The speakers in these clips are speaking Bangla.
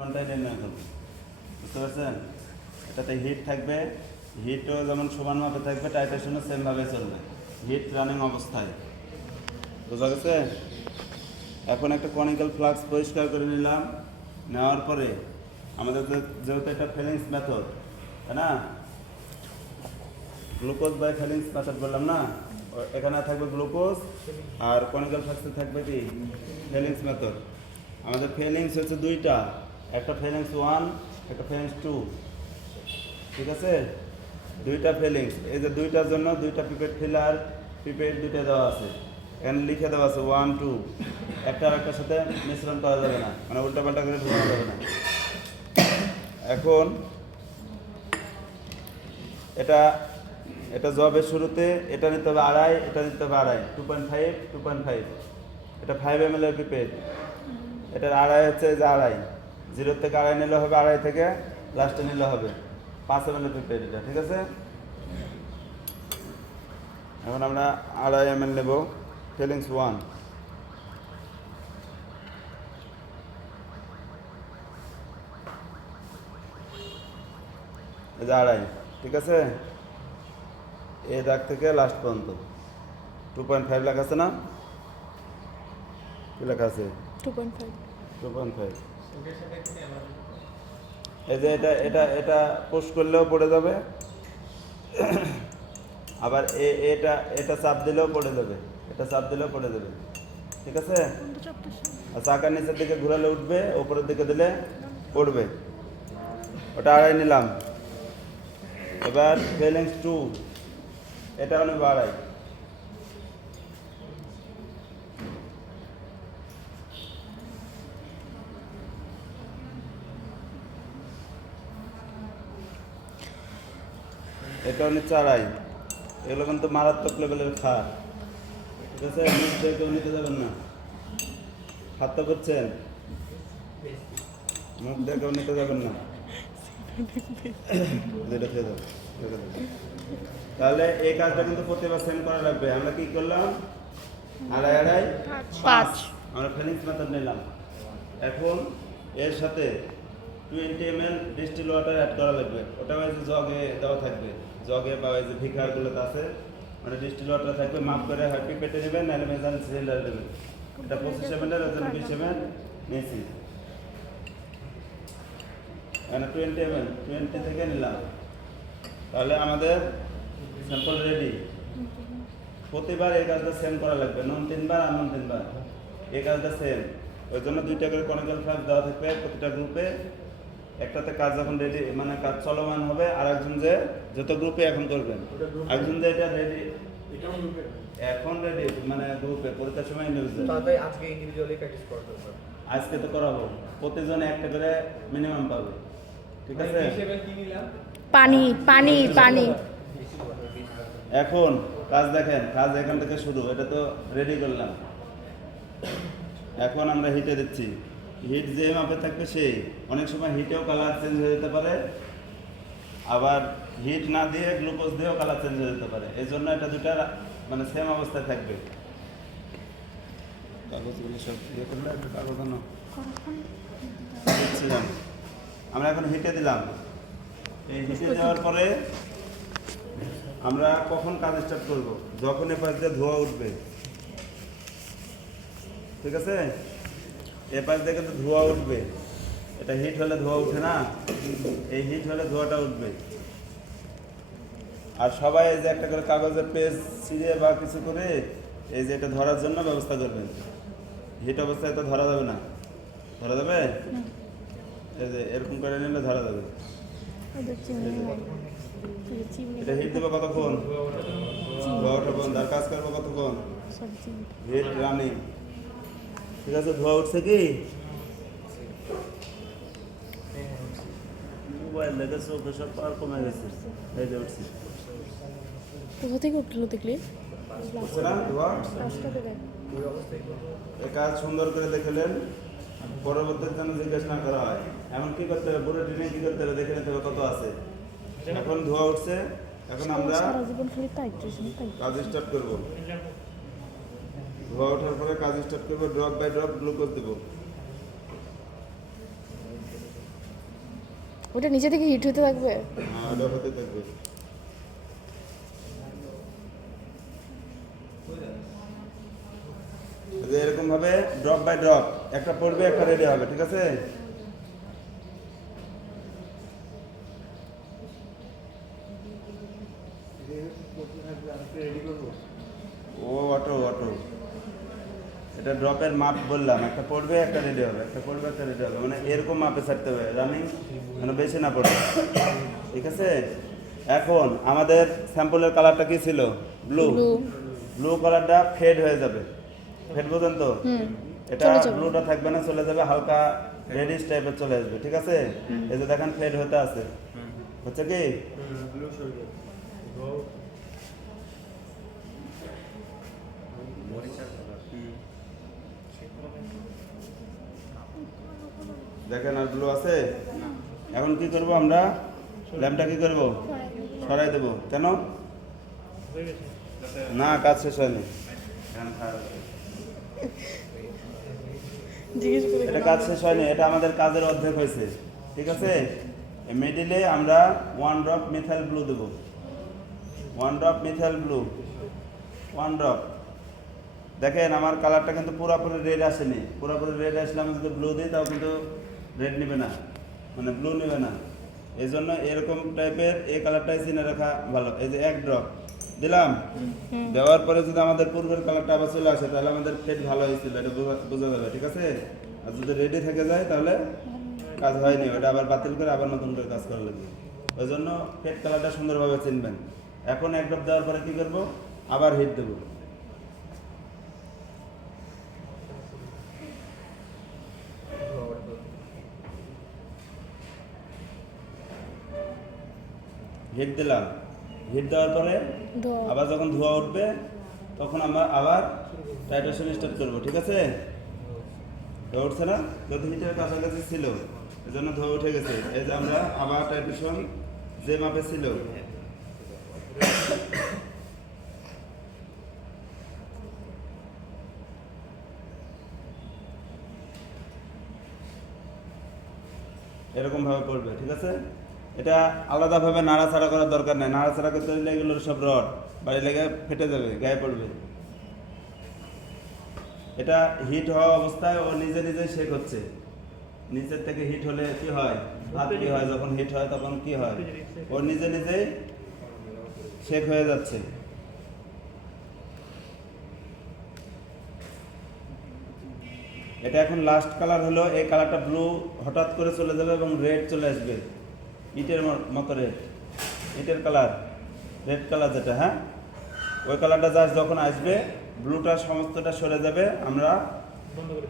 ঘন্টায় নির্ণয় করব, বুঝতে পারছেন? এটাতে হিট থাকবে, হিটও যেমন সমান মাপে থাকবে, টাইট্রেশনও সেমভাবে চলবে, হিট রানিং অবস্থায়। বোঝা গেছে? এখন একটা কনিক্যাল ফ্লাক্স পরিষ্কার করে নিলাম। নেওয়ার পরে আমাদের যেহেতু এটা ফিলিংস মেথড, তাই না? গ্লুকোজ বাই ফিলিংস মেথড বললাম না, এখানে থাকবে গ্লুকোজ আর কনিক্যাল ফ্লাক্সে থাকবে কি ফিলিংস মেথড। আমাদের ফিলিংস হচ্ছে দুইটা, একটা ফিলিংস 1, একটা ফিলিংস 2, ঠিক আছে? দুইটা ফিলিংস, এই যে দুইটার জন্য দুইটা পিপেট ফিলার, পিপেট দুইটা দেওয়া আছে, এখানে লিখে দেওয়া আছে 1, 2, একটা আর একটার সাথে মিশ্রণ করা যাবে না, মানে উল্টাপাল্টা করে ঢোকানো যাবে না। এখন এটা জবের শুরুতে এটা নিতে হবে 2.5, এটা নিতে হবে 2.5, 2.5, 2.5, এটা 5 ml এর পিপেট, এটার 2.5 হচ্ছে যে 2.5, 0 থেকে 2.5 নিলে হবে, 2.5 থেকে লাস্টে নিলে হবে 5 ml এর পিপেট, এটা ঠিক আছে? এখন আমরা 2.5 ml নেব ফিলিংস 1, এই যে 2.5, ঠিক আছে? এই দাগ থেকে লাস্ট পর্যন্ত 2.5 লেখা আছে না? কি লেখা আছে? 2.5। এই যে এটা পুশ করলেও পড়ে যাবে, আবার এটা চাপ দিলেও পড়ে যাবে, এটা চাপ দিলেও পড়ে যাবে, ঠিক আছে? আর চাকার নিচের দিকে ঘোরালে উঠবে, উপরের দিকে দিলে পড়বে। ওটা 2.5 নিলাম। এবার ফিলিংস 2, এটাও নেব 2.5। এটাও নিচ্ছে 2.5। এগুলো কিন্তু মারাত্মক লেভেলের খার, ঠিক আছে? মুখ দিয়ে কেউ নিতে যাবেন না, হাত তো করছেন, মুখ দিয়ে কেউ নিতে যাবেন না। তাহলে এই কাজটা কিন্তু প্রতিবার সেম করা লাগবে। আমরা কি করলাম? 2.5, 5 আমরা ফিলিংস মেথড নিলাম। এখন এর সাথে 20 ml ডিস্টিল ওয়াটার অ্যাড করা লাগবে। ওটা ওই যে জগে দেওয়া থাকবে, জগে বা ওই যে ভিকারগুলোতে আছে, মানে ডিস্টিল ওয়াটার থাকবে। মাপ করে হ্যাপি পেটে নেবেন, নাহলে মেজান সিলিন্ডারে দেবেন। এটা 25 ml এর জন্য 20 ml নিয়েছি, মানে 20 ml, 20 থেকে নিলাম। তাহলে আমাদের স্যাম্পল রেডি। প্রতিবার এই কাজটা সেম করা লাগবে, নন 3 বার আর নন 3 বার, এই কাজটা সেম। ওই জন্য 2টা করে কনিক্যাল ফ্লাক্স দেওয়া থাকবে প্রতিটা গ্রুপে। একটাতে কাজ যখন রেডি, মানে কাজ চলমান হবে, আর একজন যে যত গ্রুপে এখন করবেন, একজন যে এটা রেডি, এখন রেডি মানে গ্রুপে পরীক্ষার সময় ইন্ডিভিজুয়াল। তাহলে আজকে ইন্ডিভিজুয়ালি প্র্যাকটিস করতে হবে। আজকে তো করাবো, প্রতিজনে একটা করে মিনিমাম পাবে, ঠিক আছে? পানি পানি পানি। এখন কাজ দেখেন, কাজ এখান থেকে শুরু, এটা তো রেডি করলাম। এখন আমরা হিটে দিচ্ছি, হিট যে মাপে থাকবে সেই, অনেক সময় হিটেও কালার চেঞ্জ হয়ে যেতে পারে, আবার হিট না দিয়ে গ্লুকোজ দিয়েও কালার চেঞ্জ হয়ে যেতে পারে। এই জন্য এটা দুটা মানে সেম অবস্থায় থাকবে। কাগজগুলো সব ইয়ে করলে একটা কাগজ আনো। আমরা এখন হিটে দিলাম। এই হিটে দেওয়ার পরে আমরা কখন কাজ স্টার্ট করব? যখন এ পাশ দিয়ে ধোঁয়া উঠবে, ঠিক আছে? এ পাশ দিয়ে কিন্তু ধোঁয়া উঠবে, এটা হিট হলে ধোঁয়া উঠে না, এই হিট হলে ধোঁয়াটা উঠবে। আর সবাই এই যে একটা করে কাগজের পেজ ছিঁড়ে বা কিছু করে এই যে এটা ধরার জন্য ব্যবস্থা করবেন। হিট অবস্থায় তো ধরা যাবে না, ধরা যাবে? এই যে এরকম করে নিলে ধরা যাবে। এটা হিট দেবো কতক্ষণ? ধোঁয়া ওঠা বন্ধ। আর কাজ করবো কতক্ষণ? হিট রানিং, ঠিক আছে? ধোঁয়া উঠছে কি? মোবাইল দেখে চোখে সব পাওয়ার কমে গেছে, এই যে উঠছে। কোথা থেকে উঠলো দেখলে? উঠছে না ধোঁয়া? এই কাজ সুন্দর করে দেখলেন, পরবর্তীতে যেন জিজ্ঞেস না করা হয়। এমন কি করতে হবে? পুরো ট্রেনে কি করতে হবে দেখে নিতে হবে কত আছে। এখন ধোঁয়া উঠছে, এখন আমরা কাজ স্টার্ট করবো। ধোঁয়া ওঠার পরে কাজ স্টার্ট করবো, ড্রপ বাই ড্রপ গ্লুকোজ দেবো। ওটা নিচে থেকে হিট হতে থাকবে। ওটা হতে থাকবে। এরকম ভাবে ড্রপ বাই ড্রপ একটা পড়বে একটা রেডি হবে, ঠিক আছে? ও অটো অটো, এটা ড্রপের মাপ বললাম, একটা পড়বে একটা রেডি হবে, একটা পড়বে একটা রেডি হবে, মানে এরকম মাপে ছাড়তে হবে রানিং, মানে বেশি না পড়বে, ঠিক আছে? এখন আমাদের স্যাম্পলের কালারটা কি ছিল? ব্লু। Blue। ব্লু কালারটা ফেড হয়ে যাবে, ফেড বোঝেন তো? এটা চলে যাবে। ব্লুটা থাকবে না, চলে যাবে, হালকা রেডিশ টাইপের চলে আসবে, ঠিক আছে? এই যে দেখেন ফেড হতে আছে, হচ্ছে কি? ব্লু সরে যাবে। দেখেন আর ব্লু আছে। এখন কি করব আমরা? ল্যাম্পটা কি করব? সরাই দেব। কেন? না, কাজ শেষ হয়নি। জিজ্ঞেস করে এটা কাজ শেষ হয়নি, এটা আমাদের কাজের অর্ধেক হয়েছে, ঠিক আছে? মিডিলে আমরা 1 ড্রপ মিথাইল ব্লু দেব, 1 ড্রপ মিথাইল ব্লু, 1 ড্রপ। দেখেন আমার কালারটা কিন্তু পুরোপুরি রেড আসেনি, পুরোপুরি রেড আসলে আমি যদি ব্লু দিই তাও কিন্তু রেড নেবে না, মানে ব্লু নেবে না। এই জন্য এরকম টাইপের এই কালারটাই চিনে রাখা ভালো। এই যে 1 ড্রপ দিলাম, দেওয়ার পরে যদি আমাদের পূর্বের কালারটা আবার চলে আসে তাহলে আমাদের ফেড ভালো হয়েছিল, এটা বোঝা যাবে, ঠিক আছে? আর যদি রেডি থেকে যায় তাহলে কাজ হয়নি, ওটা আবার বাতিল করে আবার নতুন করে কাজ করা লাগবে। ওই জন্য ফেড কালারটা সুন্দরভাবে চিনবেন। এখন 1 ড্রপ দেওয়ার পরে কি করব? আবার হিট দেবো। হিট দিলাম, হিট দেওয়ার পরে ধোয়া। আবার যখন ধোয়া উঠবে তখন আমরা আবার টাইট্রেশন স্টার্ট করবো, ঠিক আছে? ধোয়া উঠছে না, যদি হিটের কাছাকাছি ছিল এই জন্য ধোয়া উঠে গেছে। এই যে আমরা আবার টাইট্রেশন যে মাপে ছিল এরকম ভাবে পড়বে, ঠিক আছে? এটা আলাদাভাবে নাড়াচাড়া করার দরকার নেই, নাড়াচাড়া করতে হলে এগুলোর সব রড বাড়ি লেগে ফেটে যাবে, গায়ে পড়বে। এটা হিট হওয়া অবস্থায় ও নিজে নিজে শেক হচ্ছে, নিচের থেকে হিট হলে কি হয়? হাত কি হয়? যখন হিট হয় তখন কি হয়? ও নিজে নিজেই শেক হয়ে যাচ্ছে। এটা এখন লাস্ট কালার হলো, এই কালারটা ব্লু হঠাৎ করে চলে যাবে এবং রেড চলে আসবে, ইটের মতো রেড, ইটের কালার, রেড কালার যেটা, হ্যাঁ ওই কালারটা জাস্ট যখন আসবে ব্লুটা সমস্তটা সরে যাবে, আমরা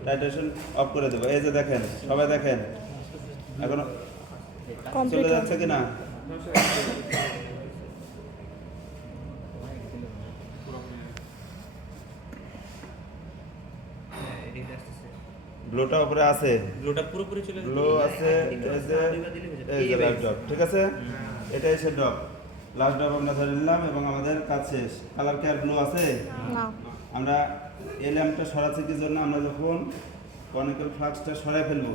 টাইট্রেশন অফ করে দেবো। এই যে দেখেন, সবাই দেখেন এখন কমপ্লিট চলে যাচ্ছে কি না? ব্লুটা উপরে আছে, ব্লুটা পুরোপুরি চলে ব্লু আছে, এই যে লাস্ট ড্রপ, ঠিক আছে? এটাই সে ড্রপ, লাস্ট ড্রপ আমরা ধরে নিলাম এবং আমাদের কাজ শেষ। কালার কি আর ব্লু আছে? না। আমরা এই ল্যাম্পটা সরাচ্ছি কি জন্য? আমরা যখন কনিক্যাল ফ্লাক্সটা সরাই ফেলবো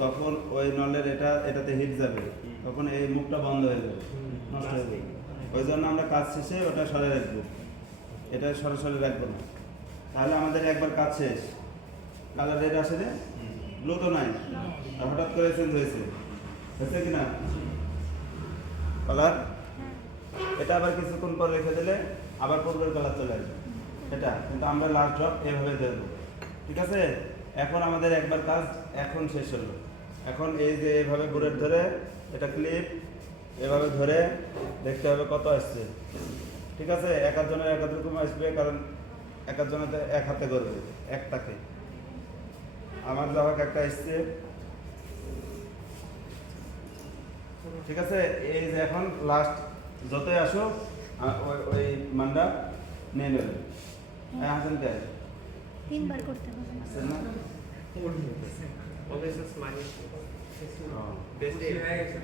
তখন ওই নলের এটাতে হিট যাবে, তখন এই মুখটা বন্ধ হয়ে যাবে, নষ্ট হয়ে যাবে। ওই জন্য আমরা কাজ শেষে ওটা সরাই রাখবো, এটা সরাসরি রাখবো না, তাহলে আমাদের একবার কাজ শেষ। কালার রেড আসে রে, ব্লু তো নাই, আর হঠাৎ করে চেঞ্জ হয়েছে, হয়েছে কি না কালার? এটা আবার কিছুক্ষণ পর রেখে দিলে আবার পূর্বের কালার চলে আসবে, এটা কিন্তু আমরা লাস্ট ড্রপ এভাবে দেবো, ঠিক আছে? এখন আমাদের একবার কাজ এখন শেষ হলো। এখন এই যে এভাবে বুলেট ধরে এটা ক্লিপ এভাবে ধরে দেখতে হবে কত আসছে, ঠিক আছে? এক একজনের এক এক রকম আসবে, কারণ এক একজনের এক হাতে করবে, এক তাকে। আমার যা হোক একটা এসছে, ঠিক আছে? এই যে এখন লাস্ট যতই আসো ওই মানটা নিয়ে নেবে। হ্যাঁ হাসান কে? 3 বার করতে হবে। হাসান না?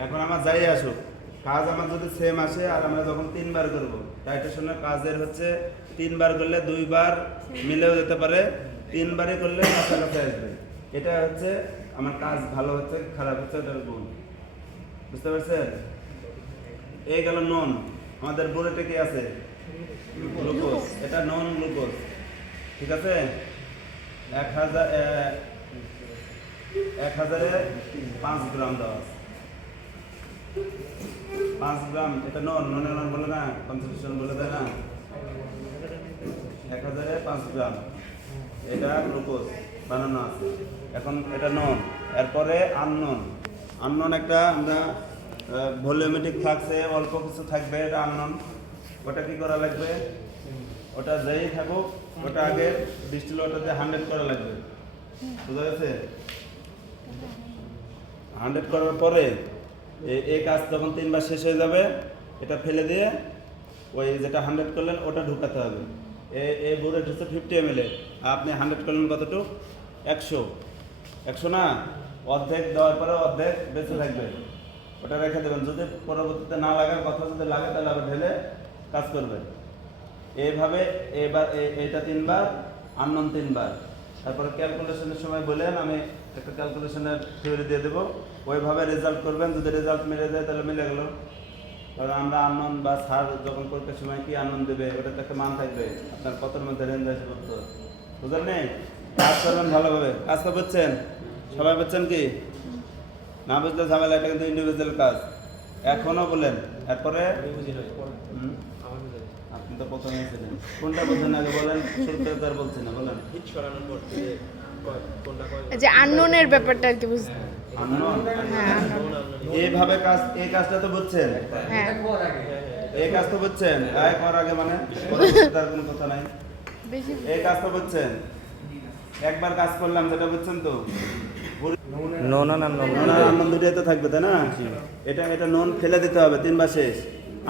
এখন আমার যাই আসুক কাজ আমার যদি সেম আসে আর আমরা যখন 3 বার করবো, টাইট্রেশনের কাজের হচ্ছে 3 বার করলে 2 বার মিলেও যেতে পারে, 3 বারই করলে কাছাকাছি আসবে। এটা হচ্ছে আমার কাজ ভালো হচ্ছে খারাপ হচ্ছে এটার গুণ। বুঝতে পারছেন? এই গেল নন। আমাদের বোর্ডে কি আছে? গ্লুকোজ। এটা নন গ্লুকোজ, ঠিক আছে? 1000-এ 5 গ্রাম দেওয়া আছে। 5 গ্রাম, এটা ননের নন বলে না, কনসেন্ট্রেশন বলে দেয় না। 1000-এ 5 গ্রাম, এটা গ্লুকোজ বানানো আছে। এখন এটা নন, এরপরে আননন। আননন একটা আমরা ভলিউমেট্রিক ফ্লাক্সে অল্প কিছু থাকবে, এটা আননন। ওটা কি করা লাগবে? ওটা যেই থাকুক ওটা আগে ডিস্টিল ওয়াটার দিয়ে 100 করা লাগবে, বুঝা গেছে? 100 করার পরে এই কাজ যখন 3 বার শেষ হয়ে যাবে, এটা ফেলে দিয়ে ওই যেটা 100 করলেন ওটা ঢুকাতে হবে। এই বুলেট হচ্ছে 50 ml, আপনি 100 করলেন কতটুকু? 100 না, অর্ধেক দেওয়ার পরে অর্ধেক বেঁচে থাকবে, ওটা রেখে দেবেন। যদি পরবর্তীতে না লাগার কথা যদি লাগে তাহলে আবার ঢেলে কাজ করবে। এইভাবে এবার এইটা 3 বার, আননন 3 বার। তারপরে ক্যালকুলেশনের সময় বলেন, আমি একটা ক্যালকুলেশনের থিওরি দিয়ে দেবো, ওইভাবে রেজাল্ট করবেন। যদি রেজাল্ট মিলে যায় তাহলে মিলে গেল। কারণ আমরা আননন বা সার যখন পরীক্ষার সময় কি আননন দেবে ওটাতে একটা মান থাকবে, আপনার কতর মধ্যে রেঞ্জ আসবে, বুঝলেন? নেই কাজ করবেন ভালোভাবে। কাজটা বুঝছেন? সবাই বুঝছেন কি? না বুঝলে ঝামেলা, এটা কিন্তু ইন্ডিভিজুয়াল কাজ। এখনো বলেন, এরপরে আমার বুঝে গেছে। আপনি তো প্রথমেই ছিলেন। কোনটা বলছেন আগে বলেন, শুরুতে তো আর বলছি না, বলেন। হিট সরানোর পর কোনটা যে আননোনের ব্যাপারটা আর কি বুঝতে। আননন। হ্যাঁ unknown। এইভাবে কাজ, এই কাজটা তো বুঝছেন, হ্যাঁ এই কাজ তো বুঝছেন। এক হওয়ার আগে মানে পরবর্তীতে তার কোনো কথা নাই। বেশি এই কাজ তো বুঝছেন, একবার কাজ করলাম যেটা বুঝছেন তো। নন আর নন আনন্দ দুটোই তো থাকবে, তাই না? এটা নন ফেলে দিতে হবে 3 বার শেষ।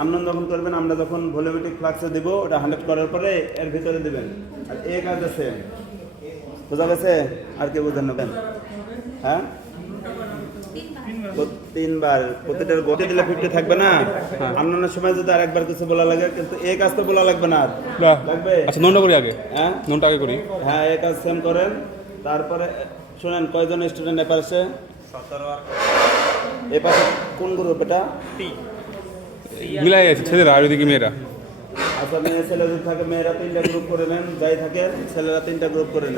আনন্দ যখন করবেন, আমরা যখন ভলিউমেট্রিক ফ্লাক্সে দিব, ওটা 100 করার পরে এর ভিতরে দিবেন। আর এই কাজ আছে, বোঝা গেছে? আর কি বোঝেন নেবেন? হ্যাঁ, 3 বার। প্রতিটার গতি দিলে 50 থাকবে না? আনন্দের সময় যদি আর একবার কিছু বলা লাগে, কিন্তু এই কাজ তো বলা লাগবে না আর। লাগবে? আচ্ছা ননটা করি আগে, হ্যাঁ, ননটা আগে করি। হ্যাঁ, এই কাজ সেম করেন। তারপরে শুনেন, কয়জন স্টুডেন্ট এপারে আছে? 17 এ পাশে কোন গ্রুপ এটা? মিলাই আছে ছেলেরা আর ওইদিকে মেয়েরা। আচ্ছা, মেয়ে ছেলে যদি থাকে মেয়েরা 3টা গ্রুপ করে নেন, যাই থাকে ছেলেরা 3টা গ্রুপ করে নেন।